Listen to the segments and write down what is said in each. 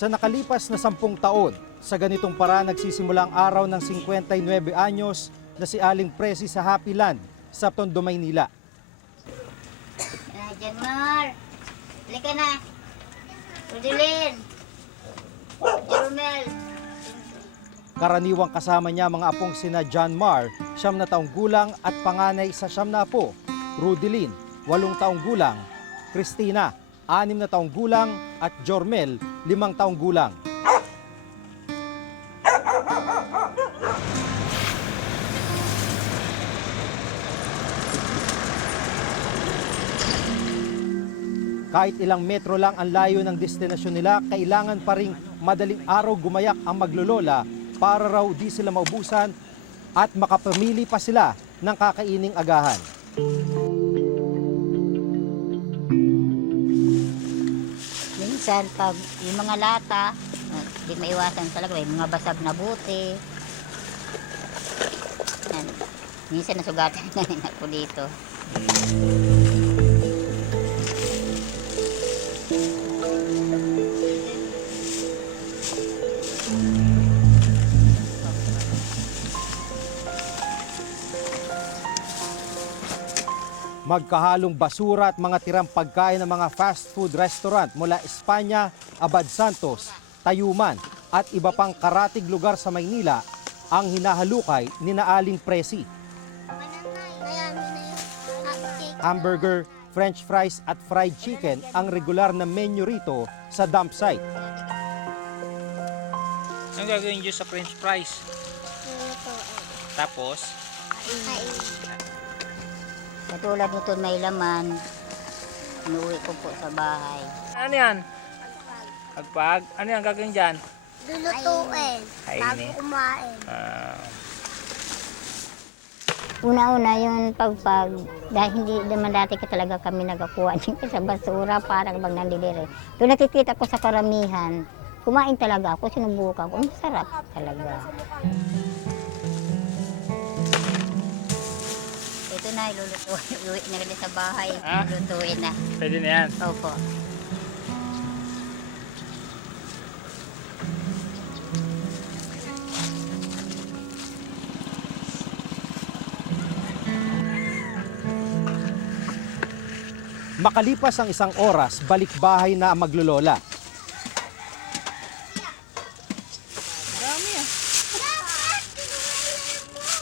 Sa nakalipas na 10 taon, sa ganitong paraan nagsisimula ang araw ng 59 anyos na si Aling Presi sa Happy Land sa Tondo, Maynila. Janmar, halika na. Rodilin, Jeromel. Karaniwang kasama niya mga apong sina John Mar, 9 na taong gulang at panganay sa 9 na apo, Rodilin, 8 taong gulang, Christina, 6 na taong gulang at Jormel, 5 taong gulang. Kahit ilang metro lang ang layo ng destinasyon nila, kailangan pa ring madaling araw gumayak ang maglolola para raw di sila maubusan at makapamili pa sila ng kakaining agahan. Minsan, pag yung mga lata, di maiwasan talaga, may mga basag na buti. Yan. Minsan nasugatan na rin ako dito. Magkahalong basura at mga tirang pagkain ng mga fast food restaurant mula Espanya, Abad Santos, Tayuman at iba pang karatig lugar sa Maynila ang hinahalukay ni na Aling Presi. Hamburger, French fries at fried chicken ang regular na menu rito sa dump site. Ang gagawin nyo sa French fries? Tapos? Katulad nito may laman, inuwi ko po sa bahay. Ano yan? Agpag? Ano yan gagawin dyan? Lulutuin bago kumain. Una-una yung pagpag, dahil hindi naman dati ka talaga kami nagakuha sa basura, parang bang nandidire. Doon nakikita ko sa karamihan, kumain talaga ako, sinubukan ko, masarap talaga. Ito na, ilulutuin, iuwi na rin sa bahay, ilulutuin na. Pwede na yan. Opo. Makalipas ang 1 oras, balik bahay na ang maglolola.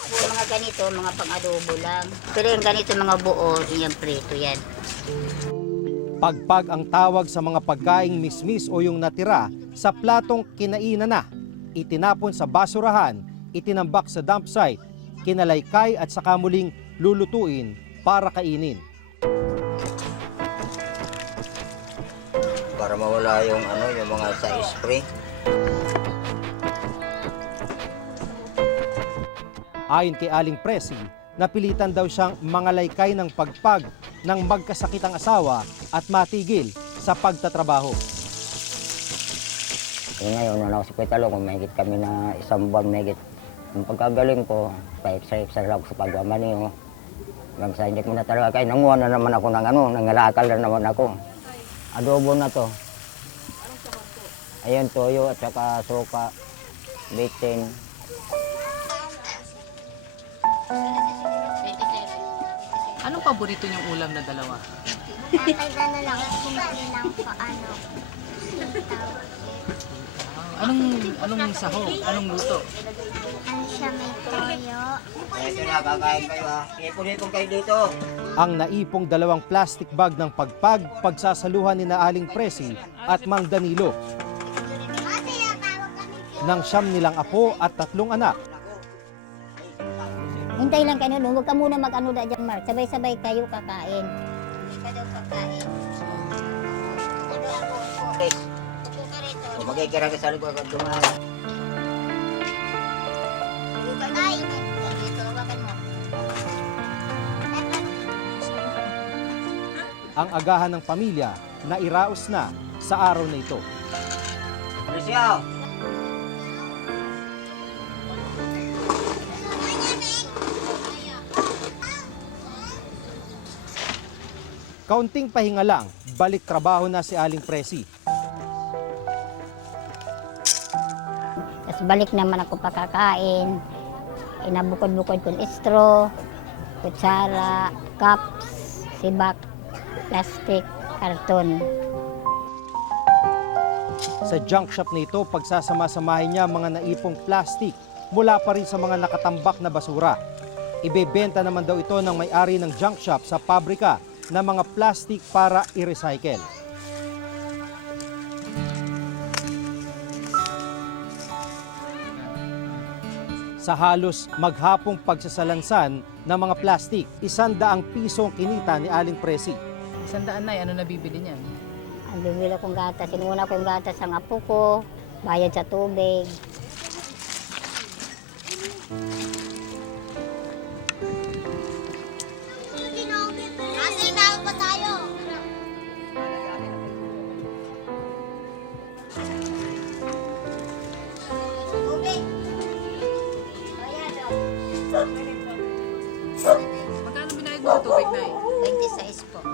Yung mga ganito, mga pang-adobo lang. Pero yung ganito, mga buo, yung prito yan. Pagpag ang tawag sa mga pagkaing mismis o yung natira sa platong kinainan na, itinapon sa basurahan, itinambak sa dump site, kinalaykay at saka muling lulutuin para kainin. Para mawala yung yung mga sa spray. Ayon kay Aling Presi, napilitan daw siyang mangalaykay ng pagpag ng magkasakitang asawa at matigil sa pagtatrabaho. Ngayon, nung hospital ako, mahigit kami na 1 buwan, mahigit. Ang pagkagaling ko, paipsa lang ako sa pagmamaniho. Nagsaindik mo na talaga kayo, nanguha na naman ako ng nangalakal na naman ako. Adobo na to. Ayun, toyo at saka suka, bitin. Anong paborito niyong ulam na dalawa? Tatay na lang kumain ng paano. Sitaw. Anong sahog? Anong luto? Ano siya may toyo. Ito na, kakain kayo ha. Ipon-ipon kayo dito. Ang naipong 2 plastic bag ng pagpag, pagsasaluhan ni na Aling Presi at Mang Danilo. Ng 9 nilang apo at 3 anak. Hintay lang kayo doon, huwag ka muna mag-ano na dyan, Mark. Sabay-sabay kayo kakain. Hindi ka daw kakain. O, magkikira ka sa likod at dumaan. Ang agahan ng pamilya na iraos na sa araw na ito. Lucio! Kaunting pahinga lang, balik trabaho na si Aling Presi. Tapos balik naman ako pakakain. Inabukod-bukod kong straw, kutsara, cups, sibak, plastic, karton. Sa junk shop nito, pagsasama-samahin niya mga naipong plastic mula pa rin sa mga nakatambak na basura. Ibebenta naman daw ito ng may-ari ng junk shop sa pabrika ng mga plastic para i-recycle. Sa halos maghapong pagsasalansan ng mga plastic, 100 pisong kinita ni Aling Presi. 100 na, ano nabibili niyan? Ang bibili kong gatas, inuna ko yung gatas ng apo ko, bayad sa tubig. Kasi tawag pa tayo. Tubig. Magkano binayad mo sa tubig, Nay? 26 po.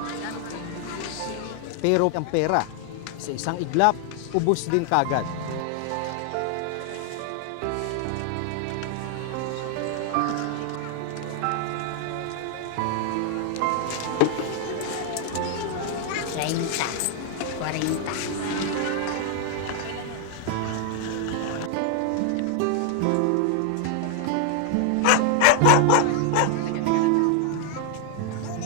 Pero ang pera, sa isang iglap, ubos din kagad. Treinta, 40.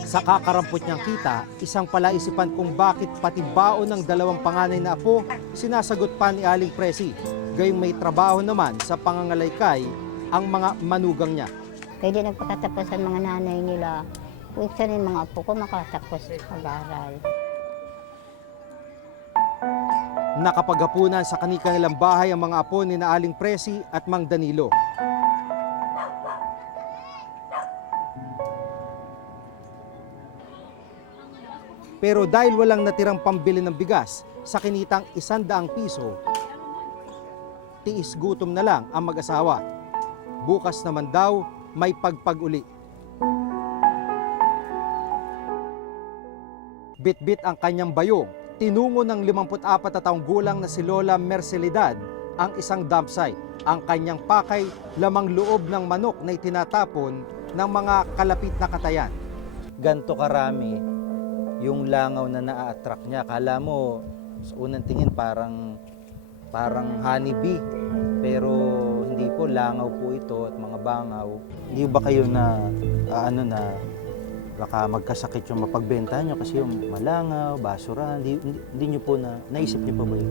Sa kakarampot niyang kita, isang palaisipan kung bakit pati baon ng dalawang panganay na apo, sinasagot pa ni Aling Presi. Gayong may trabaho naman sa pangangalaykay ang mga manugang niya. Kaya di nagpakatapos ang mga nanay nila. Kung isa rin mga apo ko makatapos mag-aral. Nakapaghapunan sa kanilang bahay ang mga apo ni na Aling Presi at Mang Danilo. Pero dahil walang natirang pambili ng bigas sa kinitang 100 piso, tiis gutom na lang ang mag-asawa. Bukas naman daw may pagpag-uli. Bit-bit ang kanyang bayong. Tinungo ng 54 na taong gulang na si Lola Mercelidad ang isang dump site. Ang kanyang pakay, lamang loob ng manok na itinatapon ng mga kalapit na katayan. Ganto karami yung langaw na na-attract niya. Kala mo, sa unang tingin parang honeybee. Pero hindi po, langaw po ito at mga bangaw. Hindi ba kayo na baka magkasakit yung mapagbenta nyo kasi yung malangaw, basura, hindi nyo po naisip nyo po ba yun?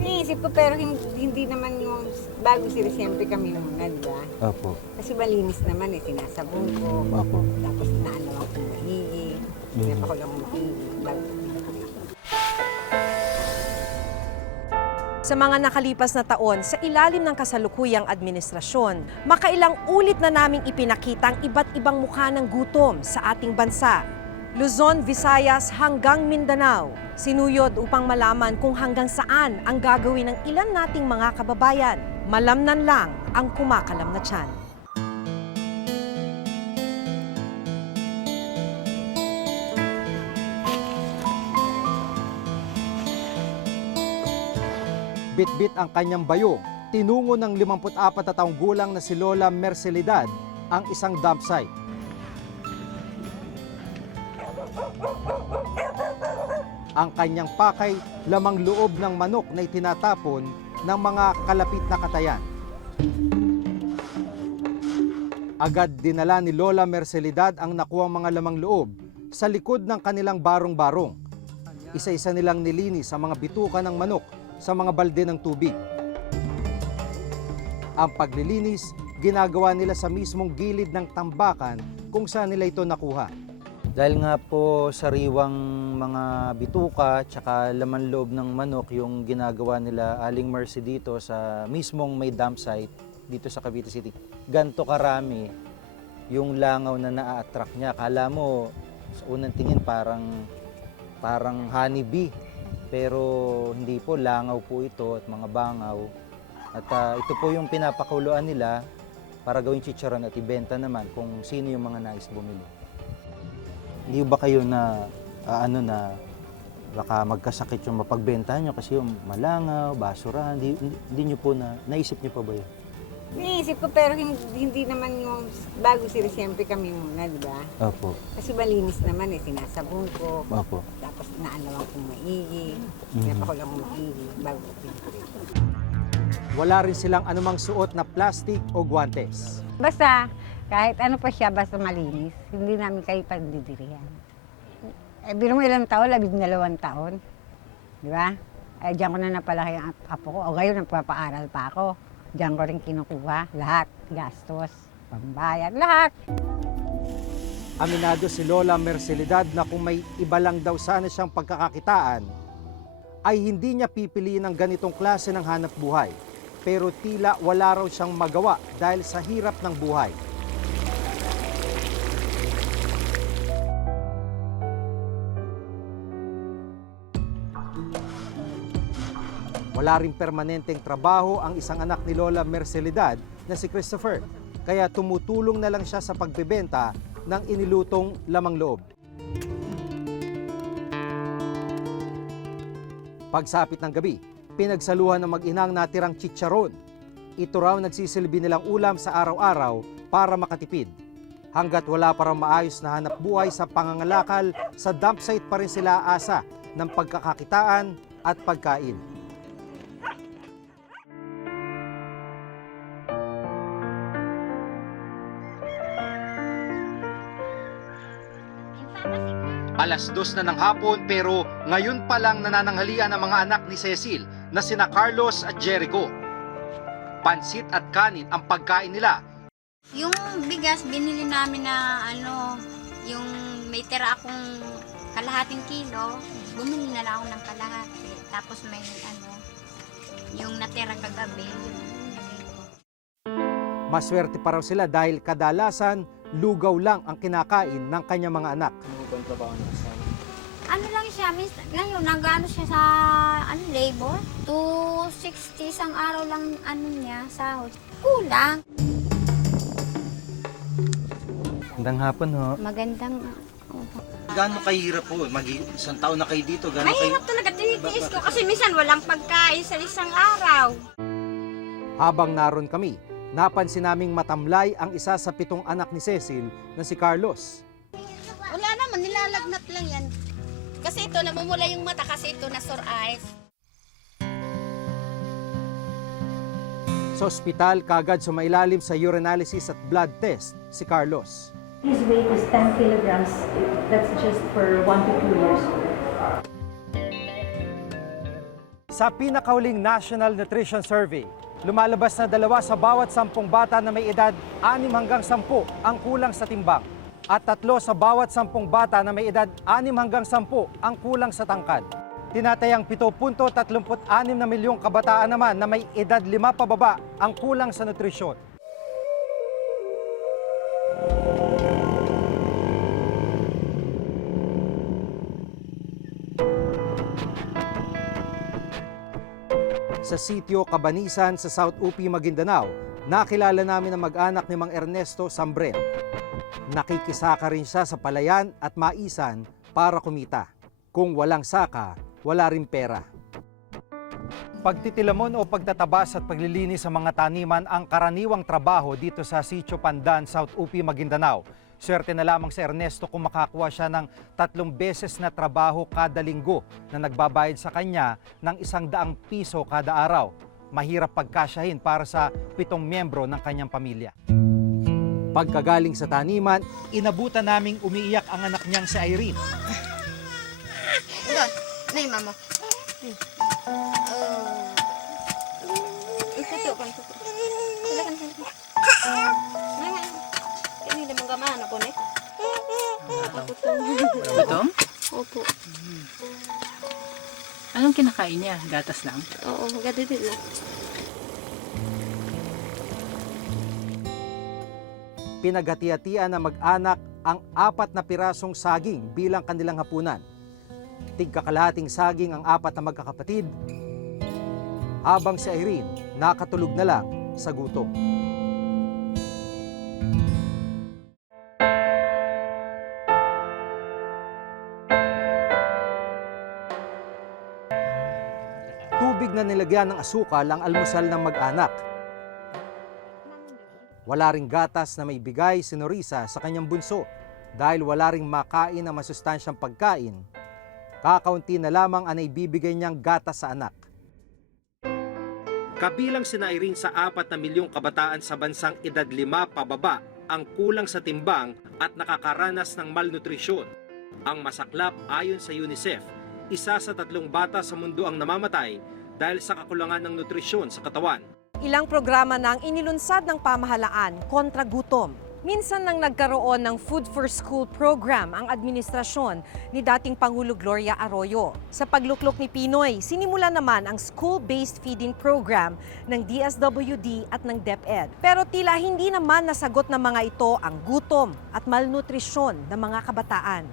Naisip ko pero hindi naman yung bago sila siyempre kami muna, di ba? Opo. Kasi malinis naman sinasabon ko. Opo. Tapos naano ako mahihi. Pinapakulang ko mahihi. Bago Sa mga nakalipas na taon, sa ilalim ng kasalukuyang administrasyon, makailang ulit na naming ipinakita ang iba't ibang mukha ng gutom sa ating bansa. Luzon, Visayas hanggang Mindanao, sinuyod upang malaman kung hanggang saan ang gagawin ng ilan nating mga kababayan. Malamnan lang ang kumakalam na tiyan. Bit-bit ang kanyang bayong. Tinungo ng 54 na taong gulang na si Lola Mercelidad ang isang dump site. Ang kanyang pakay, lamang loob ng manok na itinatapon ng mga kalapit na katayan. Agad dinala ni Lola Mercelidad ang nakuwang mga lamang loob sa likod ng kanilang barong-barong. Isa-isa nilang nilinis ang mga bituka ng manok sa mga balde ng tubig. Ang paglilinis, ginagawa nila sa mismong gilid ng tambakan kung saan nila ito nakuha. Dahil nga po sariwang mga bituka tsaka laman loob ng manok yung ginagawa nila Aling Mercy dito sa mismong may dump site dito sa Cavite City. Ganto karami yung langaw na na-attract niya. Kala mo sa unang tingin parang honeybee. Pero hindi po, langaw po ito at mga bangaw. At ito po yung pinapakuluan nila para gawing chicharon at ibenta naman kung sino yung mga nais bumili. Hindi ba kayo baka magkasakit yung mapagbenta nyo kasi yung malangaw, basura, hindi nyo po naisip nyo pa ba yun? Iniisip ko pero hindi naman yung bago sila siyempre kami muna, di ba? Opo. Kasi malinis naman sinasabon ko. Opo. Tapos naalawan kong maigi. Pinapakulang kong maigi bago ko pinipili. Wala rin silang anumang suot na plastic o guwantes. Basta, kahit ano pa siya, basta malinis, hindi namin kayo pagdidirihan. Bilang mo ilang taon, 12 taon. Di ba? Diyan ko na napalaki ang apo ko. O ngayon, nagpapaaral pa ako. Diyan ko rin kinukuha. Lahat. Gastos, pambayad, lahat. Aminado si Lola Mercelidad na kung may iba lang daw sana siyang pagkakakitaan, ay hindi niya pipiliin ng ganitong klase ng hanap buhay. Pero tila wala raw siyang magawa dahil sa hirap ng buhay. Wala ring permanenteng trabaho ang isang anak ni Lola Mercelidad na si Christopher. Kaya tumutulong na lang siya sa pagbebenta ng inilutong lamang loob. Pagsapit ng gabi, pinagsaluhan ng mag-inang natirang chicharon. Ito raw nagsisilbi nilang ulam sa araw-araw para makatipid. Hanggat wala pa raw maayos na hanap buhay sa pangangalakal, sa dump site pa rin sila asa ng pagkakakitaan at pagkain. Alas 2 na ng hapon pero ngayon pa lang nanananghalian ang mga anak ni Cecil na sina Carlos at Jericho. Pansit at kanin ang pagkain nila. Yung bigas, binili namin na yung may tira akong kalahating kilo, bumili na lang ako ng kalahati. Tapos may yung natira kagabi, yun nilagay ko. Maswerte pa raw sila dahil kadalasan lugaw lang ang kinakain ng kanyang mga anak. Ano lang siya, ngayon nag-ano siya sa labor, 260 isang araw lang niya, sahod. Kulang. Magandang hapon ho. Magandang, Gaano kahirap po? Isang taon na kayo dito. mahirap talaga tinitiis ko kasi minsan walang pagkain sa isang araw. Habang naroon kami, napansin naming matamlay ang isa sa 7 anak ni Cecil na si Carlos. Wala naman, nilalagnat lang yan. Kasi ito, namumula yung mata kasi ito na sore eyes. Sa ospital, kagad sumailalim sa urinalysis at blood test si Carlos. His weight is 10 kilograms. That's just for 1 to 2 years old. Sa pinakahuling National Nutrition Survey, lumalabas na 2 sa bawat 10 bata na may edad 6 hanggang 10 ang kulang sa timbang. At 3 sa bawat 10 bata na may edad 6 hanggang 10 ang kulang sa tangkad. Tinatayang 7.36 na milyong kabataan naman na may edad 5 pababa ang kulang sa nutrisyon. Sa sitio Cabanisan sa South UP, Maguindanao, nakilala namin ang mag-anak ni Mang Ernesto Sambrel. Nakikisaka rin siya sa palayan at maisan para kumita. Kung walang saka, wala rin pera. Pagtitilamon o pagtatabas at paglilinis sa mga taniman ang karaniwang trabaho dito sa Sitio Pandan, South UP, Maguindanao. Swerte na lamang si Ernesto kung makakuha siya ng 3 beses na trabaho kada linggo na nagbabayad sa kanya ng 100 piso kada araw. Mahirap pagkasyahin para sa 7 miyembro ng kanyang pamilya. Pagkagaling sa taniman, inabutan naming umiiyak ang anak niyang si Irene. Doon, nay mama. Ito kan. Silakan. Ini na mga mana po ne? Gutom? Opo. Anong kinakain niya? Gatas lang? Oo, gadidid lang. Pinaghati-hatian na mag-anak ang 4 na pirasong saging bilang kanilang hapunan. Tigkakalahating saging ang 4 na magkakapatid, habang si Irene nakatulog na lang sa gutom. Tubig na nilagyan ng asukal ang almusal ng mag-anak. Wala ring gatas na may bigay si Norisa sa kanyang bunso dahil wala ring makain na masustansyang pagkain. Kakaunti na lamang ang naibibigay niyang gatas sa anak. Kabilang sina Irene sa 4 na milyong kabataan sa bansang edad 5 pababa ang kulang sa timbang at nakakaranas ng malnutrisyon. Ang masaklap ayon sa UNICEF, 1 sa 3 bata sa mundo ang namamatay dahil sa kakulangan ng nutrisyon sa katawan. Ilang programa nang inilunsad ng pamahalaan kontra gutom. Minsan nang nagkaroon ng Food for School program ang administrasyon ni dating Pangulo Gloria Arroyo. Sa pagluklok ni Pinoy, sinimula naman ang school-based feeding program ng DSWD at ng DepEd. Pero tila hindi naman nasagot ng mga ito ang gutom at malnutrisyon ng mga kabataan.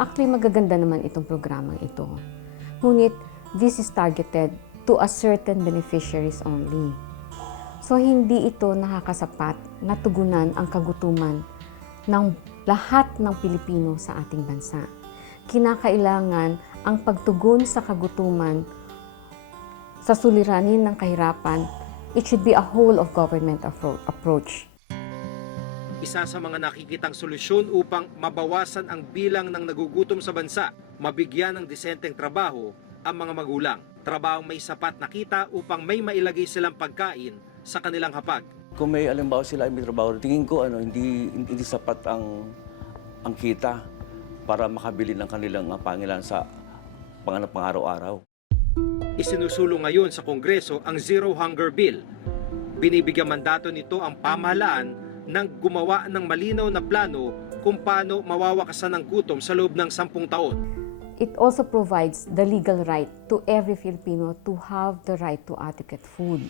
Actually, magaganda naman itong programang ito. Ngunit, this is targeted to a certain beneficiaries only. So, hindi ito nakakasapat na tugunan ang kagutuman ng lahat ng Pilipino sa ating bansa. Kinakailangan ang pagtugon sa kagutuman sa suliranin ng kahirapan. It should be a whole of government approach. Isa sa mga nakikitang solusyon upang mabawasan ang bilang ng nagugutom sa bansa, mabigyan ng disenteng trabaho ang mga magulang. Trabahong may sapat na kita upang may mailagay silang pagkain sa kanilang hapag. Kung may alimbawa sila ay may trabaho, tingin ko hindi sapat ang kita para makabili ng kanilang pangailangan sa pang-araw-araw. Isinusulong ngayon sa Kongreso ang Zero Hunger Bill. Binibigyan mandato nito ang pamahalaan ng gumawa ng malinaw na plano kung paano mawawakasan ng gutom sa loob ng 10 taon. It also provides the legal right to every Filipino to have the right to adequate food.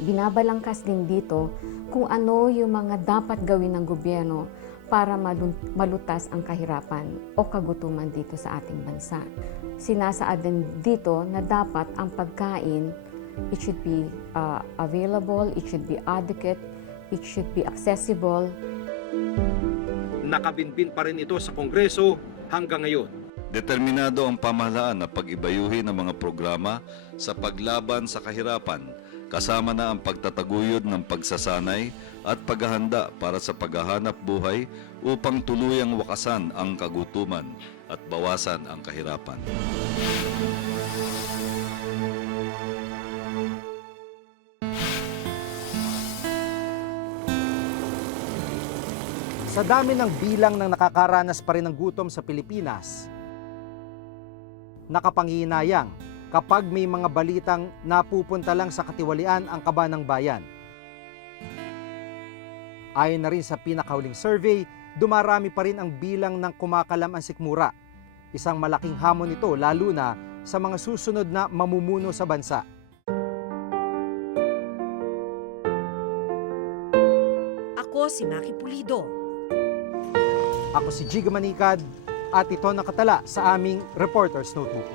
Binabalangkas din dito kung ano yung mga dapat gawin ng gobyerno para malutas ang kahirapan o kagutuman dito sa ating bansa. Sinasaad din dito na dapat ang pagkain, it should be available, it should be adequate, it should be accessible. Nakabinbin pa rin ito sa Kongreso hanggang ngayon. Determinado ang pamahalaan na pag-ibayuhin ang mga programa sa paglaban sa kahirapan, kasama na ang pagtataguyod ng pagsasanay at paghahanda para sa paghahanap buhay upang tuluyang wakasan ang kagutuman at bawasan ang kahirapan. Sa dami ng bilang ng nakakaranas pa rin ng gutom sa Pilipinas, nakapanghihinayang kapag may mga balitang napupunta lang sa katiwalian ang kaba ng bayan. Ayon na rin sa pinakahuling survey, dumarami pa rin ang bilang ng kumakalam ang sikmura. Isang malaking hamon ito lalo na sa mga susunod na mamumuno sa bansa. Ako si Maki Pulido. Ako si Jiga Manikad at ito nakatala sa aming Reporter's Notebook.